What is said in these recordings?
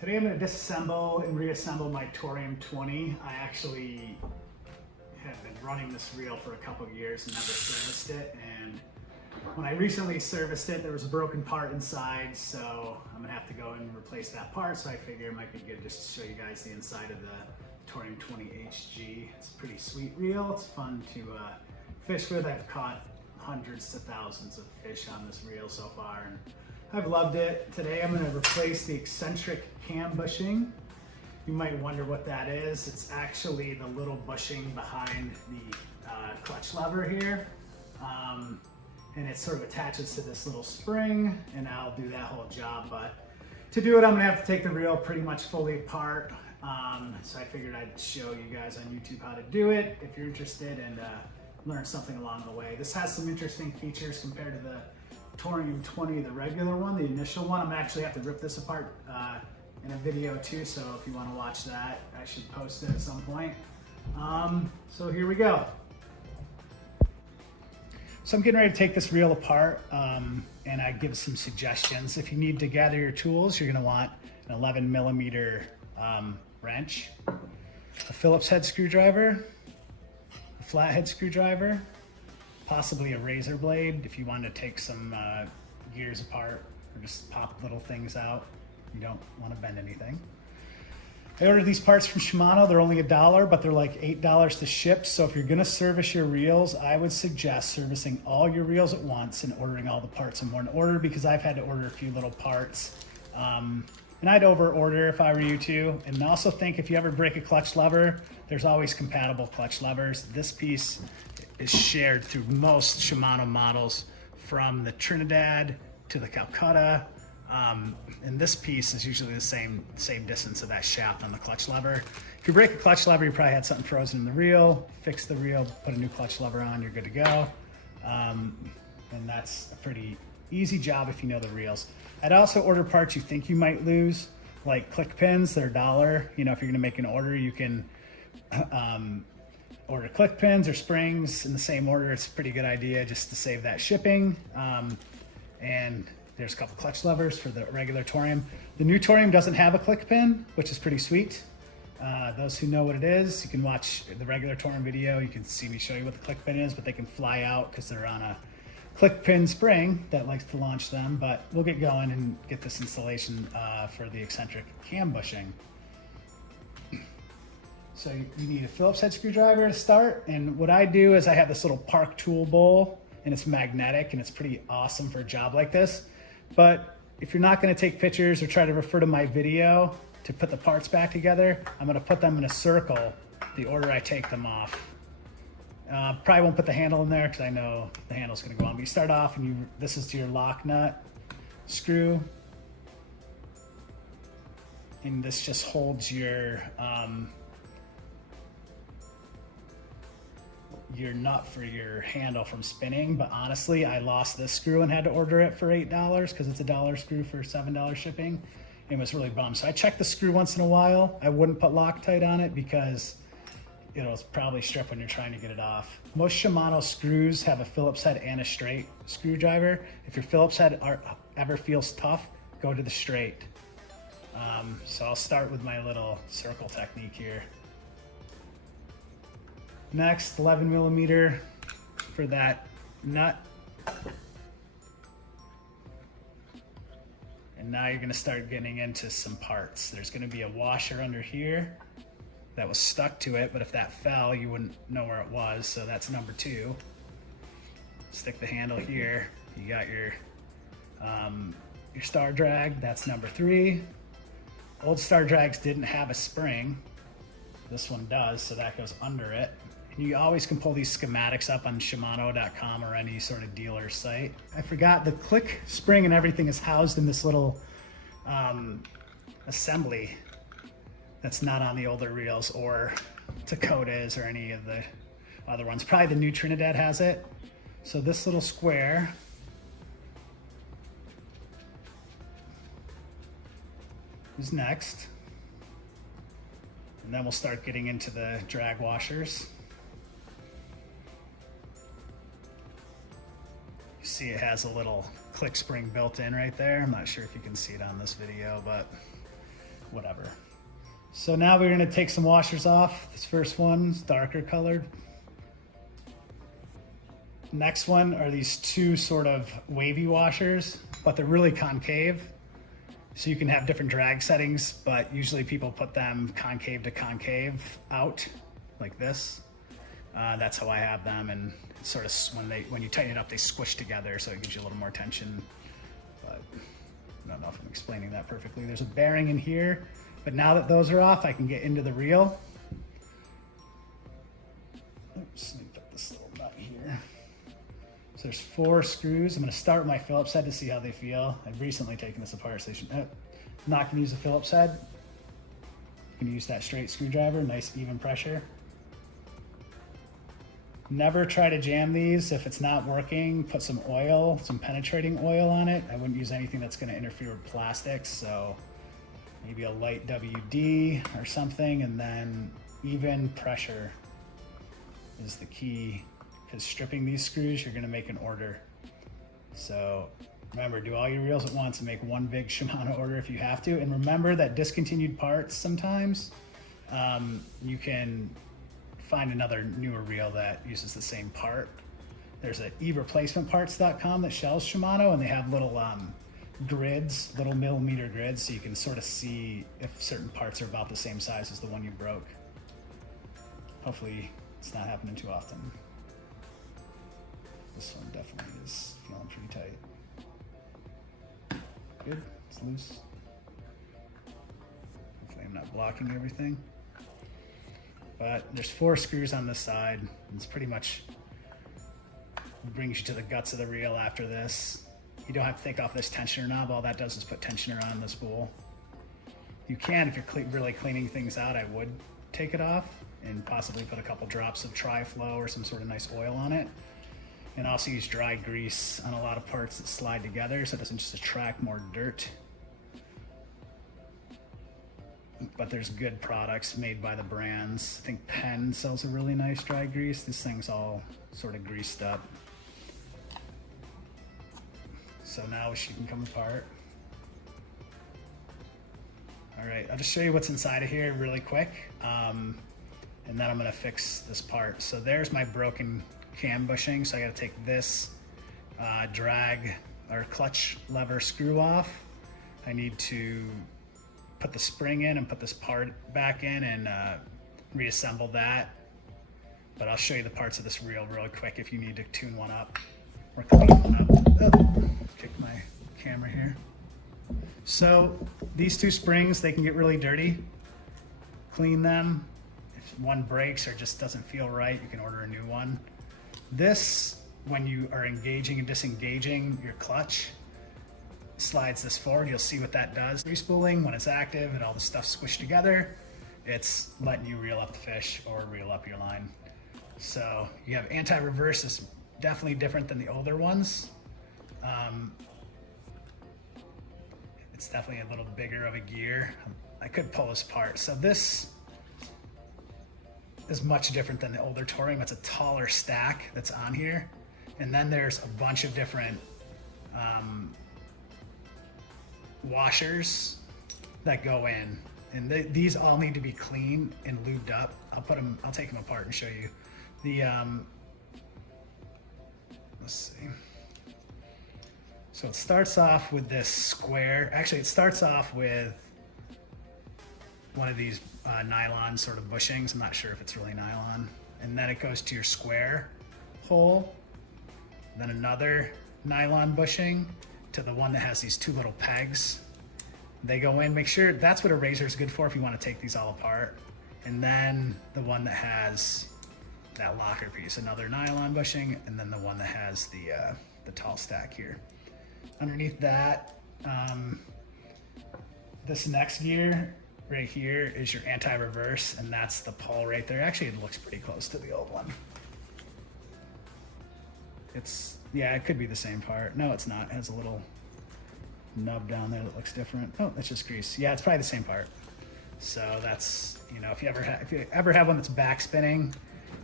Today I'm going to disassemble and reassemble my Torium 20. I actually have been running this reel for a couple of years and never serviced it, and when I recently serviced it there was a broken part inside, so I'm going to have to go and replace that part, so I figure it might be good just to show you guys the inside of the Torium 20 HG. It's a pretty sweet reel. It's fun to fish with. I've caught hundreds to thousands of fish on this reel so far, and I've loved it. Today I'm going to replace the Eccentric cam bushing. You might wonder what that is. It's actually the little bushing behind the clutch lever here. And it sort of attaches to this little spring, and I'll do that whole job. But to do it, I'm going to have to take the reel pretty much fully apart. So I figured I'd show you guys on YouTube how to do it if you're interested, and learn something along the way. This has some interesting features compared to the Torium 20, the regular one, the initial one. I'm gonna actually have to rip this apart in a video too, so if you want to watch that, I should post it at some point. So here we go. So I'm getting ready to take this reel apart, and I give some suggestions. If you need to gather your tools, you're gonna want an 11mm wrench, a Phillips head screwdriver, a flathead screwdriver, possibly a razor blade if you want to take some gears apart or just pop little things out. You don't want to bend anything. I ordered these parts from Shimano. They're only $1, but they're like $8 to ship. So if you're going to service your reels, I would suggest servicing all your reels at once and ordering all the parts in one order, because I've had to order a few little parts. And I'd over order if I were you too. And also think if you ever break a clutch lever, there's always compatible clutch levers. This piece is shared through most Shimano models, from the Trinidad to the Calcutta. And this piece is usually the same distance of that shaft on the clutch lever. If you break a clutch lever, you probably had something frozen in the reel. Fix the reel, put a new clutch lever on, you're good to go. And that's a pretty easy job if you know the reels. I'd also order parts you think you might lose, like click pins. They're $1. You know, if you're gonna make an order, you can order click pins or springs in the same order. It's a pretty good idea just to save that shipping. And there's a couple clutch levers for the regular Torium. The new Torium doesn't have a click pin, which is pretty sweet. Those who know what it is, you can watch the regular Torium video. You can see me show you what the click pin is, but they can fly out because they're on a click pin spring that likes to launch them. But we'll get going and get this installation for the Eccentric cam bushing. So you need a Phillips head screwdriver to start. And what I do is I have this little Park tool bowl, and it's magnetic, and it's pretty awesome for a job like this. But if you're not gonna take pictures or try to refer to my video to put the parts back together, I'm gonna put them in a circle, the order I take them off. Probably won't put the handle in there because I know the handle's gonna go on. But you start off and this is your lock nut screw. And this just holds your nut for your handle from spinning. But honestly, I lost this screw and had to order it for $8 because it's a $1 screw for $7 shipping. It was really bummed. So I check the screw once in a while. I wouldn't put Loctite on it because it'll probably strip when you're trying to get it off. Most Shimano screws have a Phillips head and a straight screwdriver. If your Phillips head ever feels tough, go to the straight. So I'll start with my little circle technique here. Next, 11mm for that nut. And now you're gonna start getting into some parts. There's gonna be a washer under here that was stuck to it, but if that fell, you wouldn't know where it was, so that's number 2. Stick the handle here. You got your Stardrag, that's number 3. Old Stardrags didn't have a spring. This one does, so that goes under it. And you always can pull these schematics up on Shimano.com or any sort of dealer site. I forgot the click spring and everything is housed in this little assembly that's not on the older reels or Dakotas or any of the other ones. Probably the new Trinidad has it. So this little square is next. And then we'll start getting into the drag washers. You see it has a little click spring built in right there. I'm not sure if you can see it on this video, but whatever. So now we're gonna take some washers off. This first one's darker colored. Next one are these two sort of wavy washers, but they're really concave. So you can have different drag settings, but usually people put them concave to concave out like this. That's how I have them, and it's sort of when you tighten it up, they squish together, so it gives you a little more tension. But I don't know if I'm explaining that perfectly. There's a bearing in here, but now that those are off, I can get into the reel. Oops, let me put this little nut here. So there's 4 screws. I'm going to start with my Phillips head to see how they feel. I've recently taken this apart, so I'm not going to use a Phillips head. I'm going to use that straight screwdriver, nice even pressure. Never try to jam these. If it's not working, put some oil, some penetrating oil on it. I wouldn't use anything that's going to interfere with plastics, so maybe a light WD or something, and then even pressure is the key. Because stripping these screws, you're going to make an order. So remember, do all your reels at once and make one big Shimano order if you have to. And remember that discontinued parts sometimes, you can find another newer reel that uses the same part. There's a eReplacementParts.com that sells Shimano, and they have little grids, little millimeter grids, so you can sort of see if certain parts are about the same size as the one you broke. Hopefully it's not happening too often. This one definitely is feeling pretty tight. Good, it's loose. Hopefully I'm not blocking everything. But there's 4 screws on this side. It's pretty much brings you to the guts of the reel after this. You don't have to take off this tensioner knob. All that does is put tensioner on this spool. You can, if you're really cleaning things out, I would take it off and possibly put a couple drops of Tri-Flow or some sort of nice oil on it. And also use dry grease on a lot of parts that slide together so it doesn't just attract more dirt. But there's good products made by the brands. I think Penn sells a really nice dry grease. This thing's all sort of greased up. So now she can come apart. All right, I'll just show you what's inside of here really quick. And then I'm gonna fix this part. So there's my broken cam bushing. So I gotta take this drag or clutch lever screw off. I need to put the spring in and put this part back in and reassemble that. But I'll show you the parts of this reel really quick if you need to tune one up or clean one up. Oh, kick my camera here. So these 2 springs, they can get really dirty. Clean them. If one breaks or just doesn't feel right, you can order a new one. This, when you are engaging and disengaging your clutch, slides this forward. You'll see what that does. Respooling, when it's active and all the stuff's squished together, it's letting you reel up the fish or reel up your line. So you have anti-reverse is definitely different than the older ones. It's definitely a little bigger of a gear. I could pull this apart. So this is much different than the older Torium. It's a taller stack that's on here. And then there's a bunch of different washers that go in. And these all need to be clean and lubed up. I'll take them apart and show you. Let's see. So it starts off with this square. Actually, it starts off with one of these nylon sort of bushings. I'm not sure if it's really nylon. And then it goes to your square hole. Then another nylon bushing to the one that has these 2 little pegs. They go in, make sure that's what a razor is good for if you want to take these all apart. And then the one that has that locker piece, another nylon bushing, and then the one that has the tall stack here. Underneath that, this next gear right here is your anti-reverse, and that's the pull right there. Actually, it looks pretty close to the old one. Yeah, it could be the same part. No, it's not. It has a little nub down there that looks different. Oh, that's just grease. Yeah, it's probably the same part. So that's, if you ever have one that's back spinning,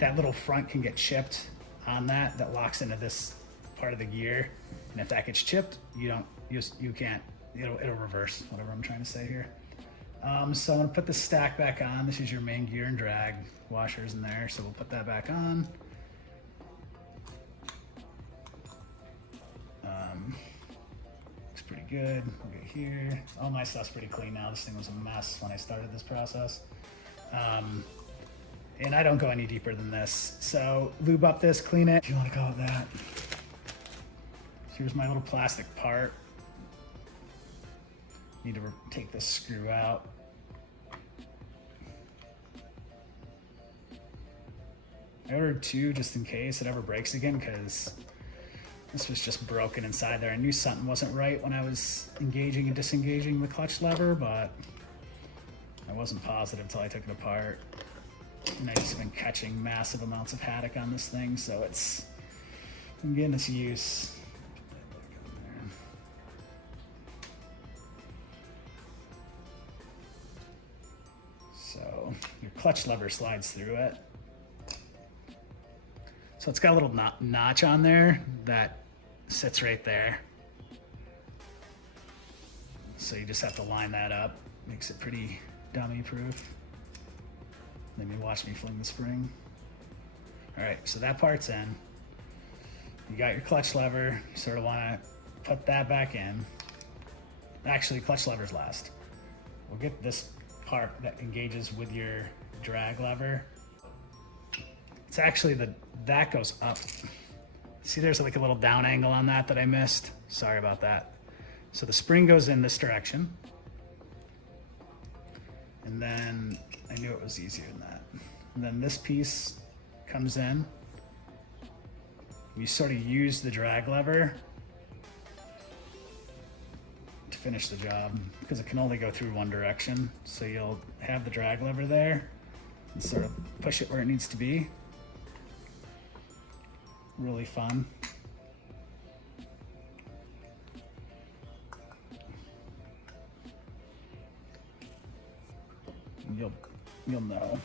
that little front can get chipped on that locks into this part of the gear. And if that gets chipped, you can't, it'll reverse, whatever I'm trying to say here. So I'm gonna put the stack back on. This is your main gear and drag washers in there. So we'll put that back on. Looks pretty good. We'll get here. All my stuff's pretty clean now. This thing was a mess when I started this process. And I don't go any deeper than this. So lube up this, clean it, if you wanna call it that. Here's my little plastic part. Need to take this screw out. I ordered two just in case it ever breaks again, because this was just broken inside there. I knew something wasn't right when I was engaging and disengaging the clutch lever, but I wasn't positive until I took it apart. And I've just been catching massive amounts of haddock on this thing, so I'm getting its use. So your clutch lever slides through it. So it's got a little notch on there that sits right there. So you just have to line that up. Makes it pretty dummy proof. Then you watch me fling the spring. All right, so that part's in. You got your clutch lever. You sort of want to put that back in. Actually, clutch lever's last. We'll get this part that engages with your drag lever. It's actually that goes up. See, there's like a little down angle on that I missed. Sorry about that. So the spring goes in this direction. And then I knew it was easier than that. And then this piece comes in. We sort of use the drag lever to finish the job because it can only go through one direction. So you'll have the drag lever there and sort of push it where it needs to be. Really fun. You'll know.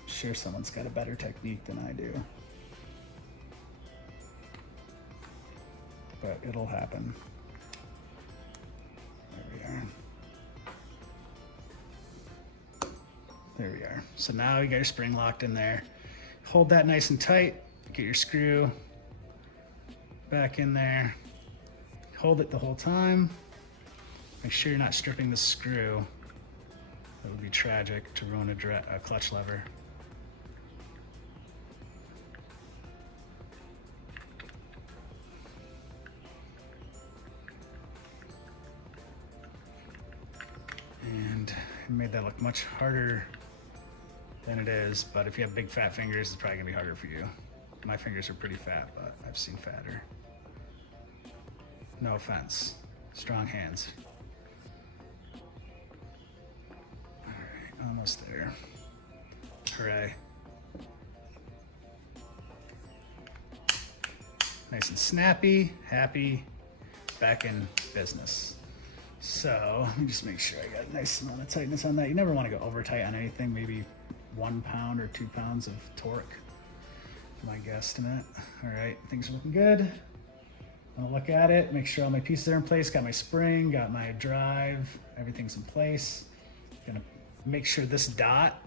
I'm sure someone's got a better technique than I do. But it'll happen. There we are. There we are. So now you got your spring locked in there. Hold that nice and tight. Get your screw back in there. Hold it the whole time. Make sure you're not stripping the screw. That would be tragic to ruin a clutch lever. And it made that look much harder than it is, but if you have big fat fingers, it's probably gonna be harder for you. My fingers are pretty fat, but I've seen fatter. No offense. Strong hands. All right, almost there. Hooray. Nice and snappy, happy, back in business. So let me just make sure I got a nice amount of tightness on that. You never want to go over tight on anything, maybe 1 pound or 2 pounds of torque, my guesstimate. All right, things are looking good. I'll look at it, make sure all my pieces are in place. Got my spring, got my drive, everything's in place. Gonna make sure this dot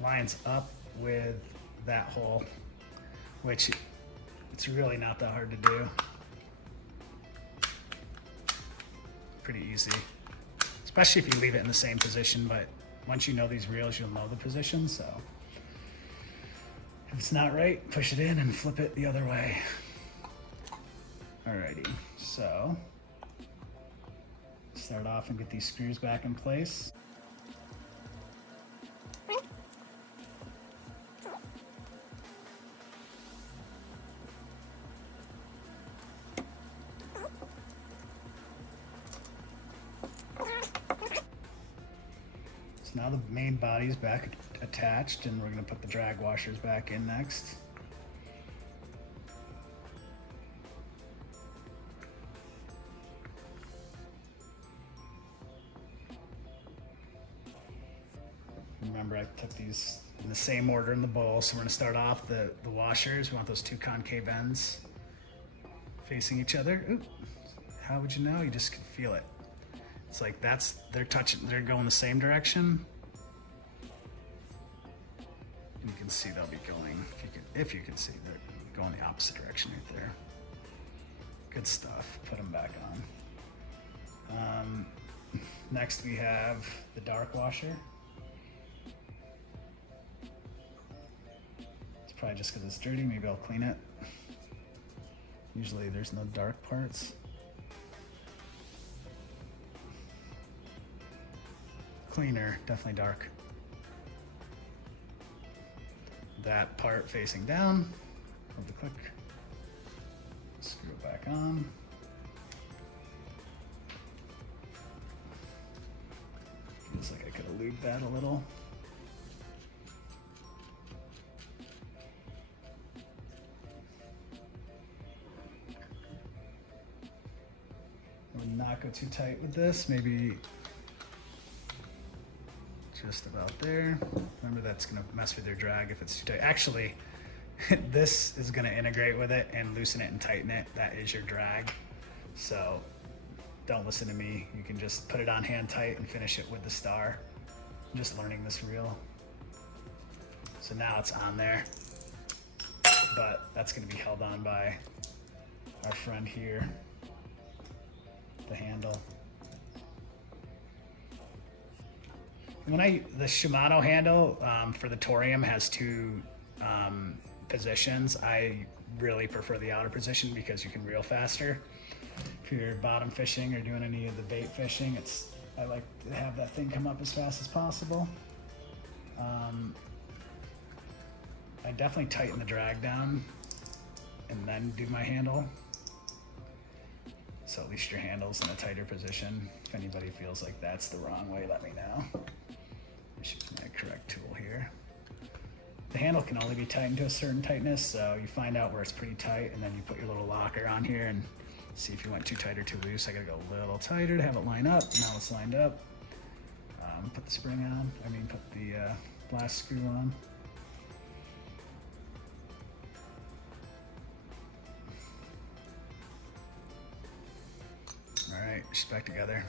lines up with that hole, which it's really not that hard to do. Pretty easy, especially if you leave it in the same position, but once you know these reels, you'll know the position, so if it's not right, push it in and flip it the other way. Alrighty, so start off and get these screws back in place. So now the main body's back attached, and we're going to put the drag washers back in next. Remember, I took these in the same order in the bowl. So we're gonna start off the washers. We want those two concave ends facing each other. Ooh, how would you know? You just can feel it. It's like they're going the same direction. And you can see they'll be going, if you can see, they're going the opposite direction right there. Good stuff. Put them back on. Next we have the dark washer. It's probably just because it's dirty. Maybe I'll clean it. Usually there's no dark parts. Cleaner, definitely dark. That part facing down. Hold the click. Screw it back on. Feels like I could have lubed that a little. I would not go too tight with this. Maybe just about there. Remember, that's gonna mess with your drag if it's too tight. Actually, this is gonna integrate with it and loosen it and tighten it. That is your drag. So don't listen to me. You can just put it on hand tight and finish it with the star. I'm just learning this reel. So now it's on there, but that's gonna be held on by our friend here, the handle. The Shimano handle for the Torium has two positions. I really prefer the outer position because you can reel faster. If you're bottom fishing or doing any of the bait fishing, I like to have that thing come up as fast as possible. I definitely tighten the drag down and then do my handle. So at least your handle's in a tighter position. If anybody feels like that's the wrong way, let me know. Use my correct tool here. The handle can only be tightened to a certain tightness, so you find out where it's pretty tight, and then you put your little locker on here and see if you went too tight or too loose. I gotta go a little tighter to have it line up. Now it's lined up. Put the spring on. Put the last screw on. All right, just back together.